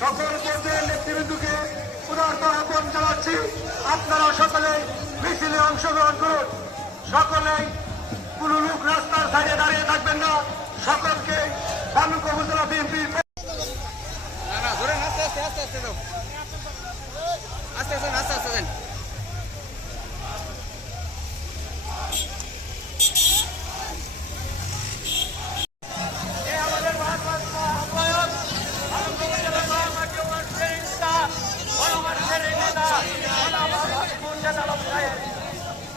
সকল পর্যায়ের নেতৃবৃন্দকে উদারত আহ্বান জানাচ্ছি। আপনারা সকলে মিছিলে অংশগ্রহণ করুন। সকলেই কোনো লোক রাস্তার সাইডে দাঁড়িয়ে থাকবেন না। সকলকে বালুক উপজেলা বিএনপির না আস্তে আস্তে আস্তে আস্তে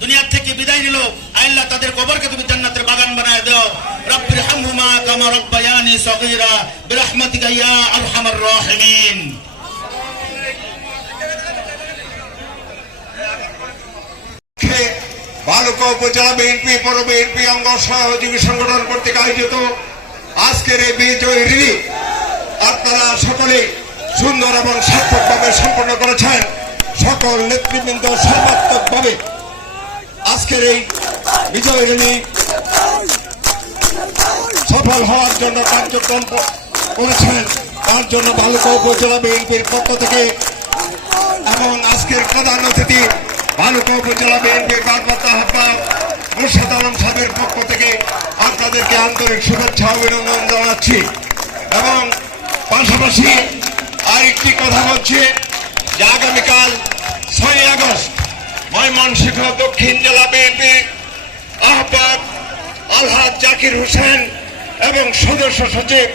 দুনিয়া থেকে বিদায় নিল। আল্লাহ তাদের কবরকে তুমি জান্নাতের বাগান বানায় দাও। রব্বির হামহুমা কামা রব্বায়ানি সগীরা, বিরহমাতিকা ইয়া আরহামার রাহিমিন। ভালুকা উপজেলা বিএনপি, পৌর বিএনপি, অঙ্গ সহযোগী সংগঠন কর্তৃক আয়োজিত আজকের এই বিজয় রিলি আপনারা সকলে সুন্দর এবং সার্থকভাবে সম্পন্ন করেছেন। সকল নেতৃবৃন্দ সর্বাত্মকভাবে আজকের এই সফল হওয়ার জন্য কার্যক্রম করেছেন। তার জন্য ভালুকা উপজেলা বিএনপির পক্ষ থেকে এবং আজকের প্রধান অতিথি ভালুকা উপজেলা বিএনপির ভারপ্রাপ্ত আহ্বায়ক মুর্শিদ আলম সাহেবের পক্ষ থেকে আপনাদেরকে আন্তরিক শুভেচ্ছা অভিনন্দন জানাচ্ছি। এবং পাশাপাশি আরেকটি কথা বলছি যে আগামীকাল ছয় আগস্ট ময়মনসিংহ দক্ষিণ জেলা বিএনপির আহ্বায়ক আলহাজ জাকির হোসেন এবং সদস্য সচিব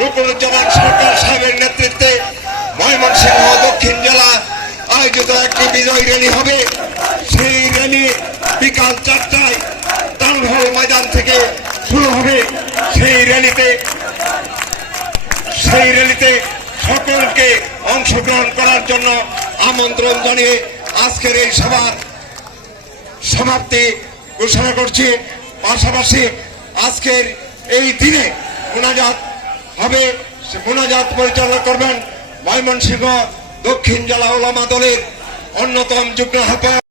রুকুনুজ্জামান সরকার সাহেবের নেতৃত্বে ময়মনসিংহ দক্ষিণ জেলা আয়োজিত একটি বিজয় র্যালি হবে। সেই র্যালি বিকাল চারটায় টাউন ময়দান থেকে শুরু হবে। সেই র্যালিতে সেই র্যালিতে সকলকে অংশগ্রহণ করার জন্য আমন্ত্রণ জানিয়ে আজকের এই সভার সমাপ্তি ঘোষণা করছি। পাশাপাশি আজকের এই দিনে মোনাজাত হবে মোনাজাত পরিচালনা করবেন ময়মনসিংহ দক্ষিণ জেলা ওলামা দলের অন্যতম যুগ্ম আহ্বায়ক।